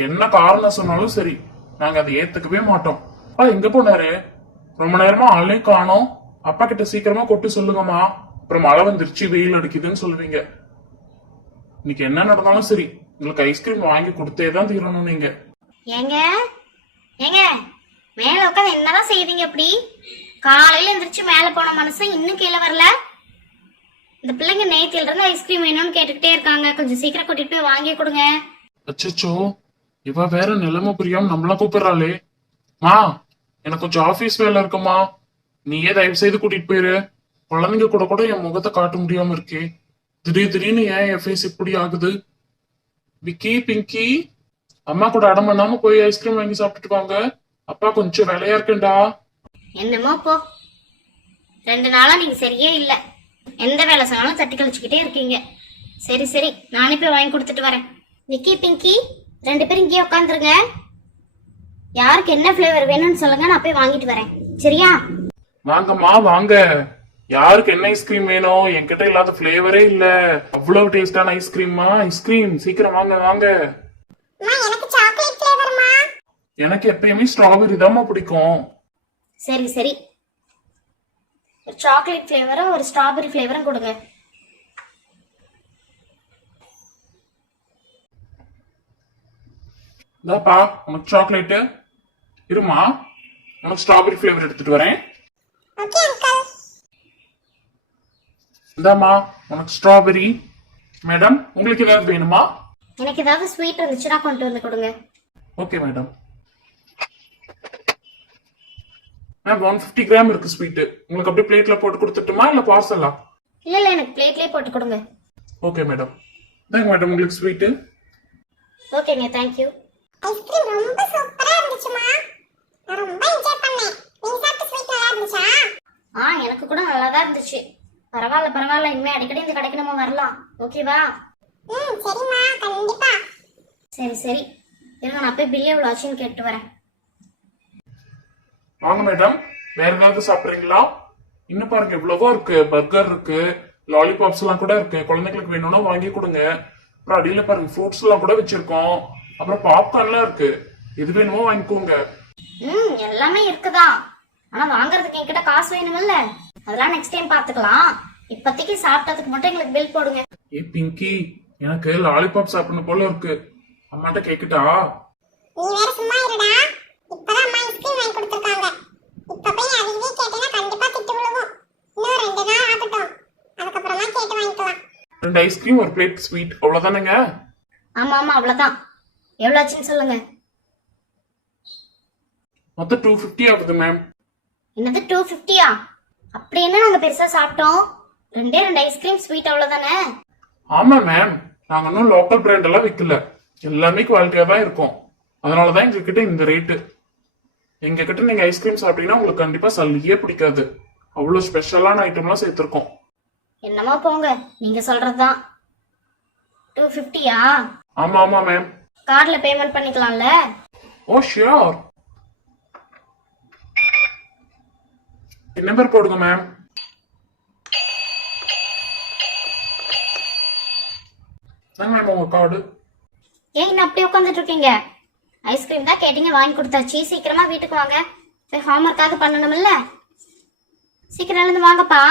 அதுக்கு என்ன காரணம் சொன்னாலும் சரி, நாங்க அதை ஏத்துக்கவே மாட்டோம். அப்பா எங்க போனாரு? ரொம்ப நேரமா ஆளையும் காணோம். அப்பா கிட்ட சீக்கிரமா கொட்டு சொல்லுங்கம்மா, அப்புறம் மழை வந்துருச்சு வெயில் அடிக்குதுன்னு சொல்லுவீங்க. இன்னைக்கு என்ன நடந்தாலும் சரி, உங்களுக்கு ஐஸ்கிரீம் வாங்கி கொடுத்தே தான் தீரணும் நீங்க. ஏங்க ஏங்க, மேல உட்காந்து என்னதான் செய்வீங்க? அப்படி காலையில எந்திரிச்சு மேல போன மனுஷன் இன்னும் கீழே வரல. இந்த பிள்ளைங்க நேத்தில இருந்து ஐஸ்கிரீம் வேணும்னு கேட்டுக்கிட்டே இருக்காங்க. கொஞ்சம் சீக்கிரம் கூட்டிட்டு போய் வாங்கி கொடுங்க. அச்சோ, இவ வேற நிலைமை புரியாம நம்மள கூப்பிடுறாளே. மா, எனக்கு கொஞ்சம் ஆபீஸ் வேலை இருக்குமா, நீயே தயவு செய்து கூட்டிட்டு போயிரு. குழந்தைங்க கூட கூட என் முகத்தை காட்ட முடியாம இருக்கே. திடீர்னு ஏன் என் ஃபேஸ் இப்படி ஆகுது? விக்கி, பிங்கி, அம்மா கூட அடம் பண்ணாம போய் ஐஸ்கிரீம் வாங்கி சாப்பிட்டுட்டு வாங்க. அப்பா கொஞ்சம் வேலையா இருக்கேன்டா. என்னமோ போ, 2 நாளா நீங்க சரியே இல்ல. எந்த வேலை சொன்னாலும் தட்டி கழிச்சுக்கிட்டே இருக்கீங்க. சரி சரி, நானே போய் வாங்கி கொடுத்துட்டு வரேன். விக்கி, பிங்கி, 2 பேரும் இங்கேயே உட்காந்துருங்க. யாருக்கு என்ன ஃபிளேவர் வேணும்னு சொல்லுங்க, நான் போய் வாங்கிட்டு வரேன். சரியா? வாங்கம்மா வாங்க. யாருக்கு என்ன ஐஸ்கிரீம் வேணும்? என்கிட்ட இல்லாத பிளேவரே இல்ல. அவ்வளவு டேஸ்டான ஐஸ்கிரீமா? ஐஸ்கிரீம் சீக்கிரம் வாங்க வாங்க. எனக்கு எப்பயுமே ஸ்ட்ராபெரி தான்மா பிடிக்கும். சரி சரி, ஒரு சாக்லேட் ஃபிளேவரும் ஒரு ஸ்ட்ராபெரி ஃபிளேவரும் கொடுங்க. இதாப்பா உனக்கு சாக்லேட். இருமா, உனக்கு ஸ்ட்ராபெரி ஃபிளேவர் எடுத்துட்டு வரேன். இந்தாமா உனக்கு ஸ்ட்ராபெரி. மேடம், உங்களுக்கு ஏதாவது வேணுமா? எனக்கு ஏதாவது ஸ்வீட் இருந்துச்சுன்னா கொண்டு வந்து கொடுங்க. Okay madam. மேம் 150 கிராம் இருக்கு ஸ்வீட். உங்களுக்கு அப்படியே பிளேட்ல போட்டு கொடுத்துட்டுமா இல்ல பார்சலா? இல்ல இல்ல, எனக்கு பிளேட்லயே போட்டு கொடுங்க. Okay madam. தாங்க மேடம் உங்களுக்கு ஸ்வீட். ஓகேங்க, தேங்க் யூ. ஐஸ்கிரீம் ரொம்ப சூப்பரா இருந்துச்சுமா. நான் ரொம்ப என்ஜாய் பண்ணேன். நீ சாப்பிட்ட ஸ்வீட் நல்லா இருந்துச்சா? எனக்கு கூட நல்லா தான் இருந்துச்சு. பரவாயில்ல பரவாயில்ல, இனிமே அடிக்கடி இந்த கடைக்கு நம்ம வரலாம். ஓகேவா? சரிம்மா, கண்டிப்பா. சரி சரி, இருங்க நான் போய் பில் எவ்வளோ ஆச்சுன்னு கேட்டு வரேன். வாங்க மேடம், வேற ஏதாவது சாப்பிடுறீங்களா? இன்னும் பாருங்க எவ்வளவோ இருக்கு. பர்கர் இருக்கு, லாலிபாப்ஸ் எல்லாம் கூட இருக்கு. குழந்தைங்களுக்கு வேணும்னா வாங்கி கொடுங்க. அப்புறம் அடியில பாருங்க ஃப்ரூட்ஸ் எல்லாம் கூட வச்சிருக்கோம். அப்புறம் பாப்கார்ன்லாம் இருக்கு. எது வேணுமோ வாங்கிக்கோங்க. எல்லாமே இருக்குதான், ஆனா வாங்குறதுக்கு என்கிட்ட காசு வேணுமில்ல. அதெல்லாம் நெக்ஸ்ட் டைம் பாத்துக்கலாம். இப்போதைக்கு சாப்பிட்டதுக்கு மட்டும் எங்களுக்கு பில் போடுங்க. ஏ பிங்கி, எனக்கு லாலிபாப் சாப்பிடணும் போல இருக்கு. அம்மாட்ட கேக்குட்டா? நீ வேற சும்மா இருடா. இப்பதான் அம்மா ஐஸ்கிரீம் வாங்கி கொடுத்திருக்காங்க. இப்ப போய் அதுவே கேட்டேன்னா கண்டிப்பா திட்டு விழுவும். இன்னும் 2 நாள் ஆகட்டும், அதுக்கப்புறமா கேட்டு வாங்கிக்கலாம். 2 ஐஸ்கிரீம் ஒரு பிளேட் ஸ்வீட், அவ்வளவுதானங்க? ஆமா ஆமா, அவ்வளவுதான். எவ்வளவு ஆச்சுன்னு சொல்லுங்க. மொத்தம் 250 ஆகுது மேம். என்னது 250யா? அப்படி என்ன நாங்க பெருசா சாப்பிட்டோம்? 2 ஐஸ்கிரீம் ஸ்வீட் அவ்வளவுதானே? ஆமா மேம், நாங்க இன்னும் லோக்கல் பிராண்ட் எல்லாம் விக்கல. எல்லாமே குவாலிட்டியா தான் இருக்கும். அதனாலதான் எங்க கிட்ட இந்த ரேட்டு. எங்க கிட்ட நீங்க ஐஸ்கிரீம் சாப்பிட்டீங்கன்னா உங்களுக்கு கண்டிப்பா சல்லியே பிடிக்காது. அவ்வளவு ஸ்பெஷலான ஐட்டம்லாம் சேர்த்திருக்கோம். என்னமோ போங்க, நீங்க சொல்றதுதான். 250யா? ஆமா ஆமா மேம். கார்டுல பேமெண்ட் பண்ணிக்கலாம்ல? Oh sure. நம்பர் போடுங்க மேம். மேம் உங்க கார்டு. ஏன் இன்னும் அப்படியே உட்காந்துட்டு இருக்கீங்க? ஐஸ்கிரீம் தான் கேட்டீங்க, வாங்கி கொடுத்தாச்சு. சீக்கிரமா வீட்டுக்கு வாங்க. ஹோம்ஒர்க்காவது பண்ணணும்ல. சீக்கிரம் எழுந்து வாங்கப்பா.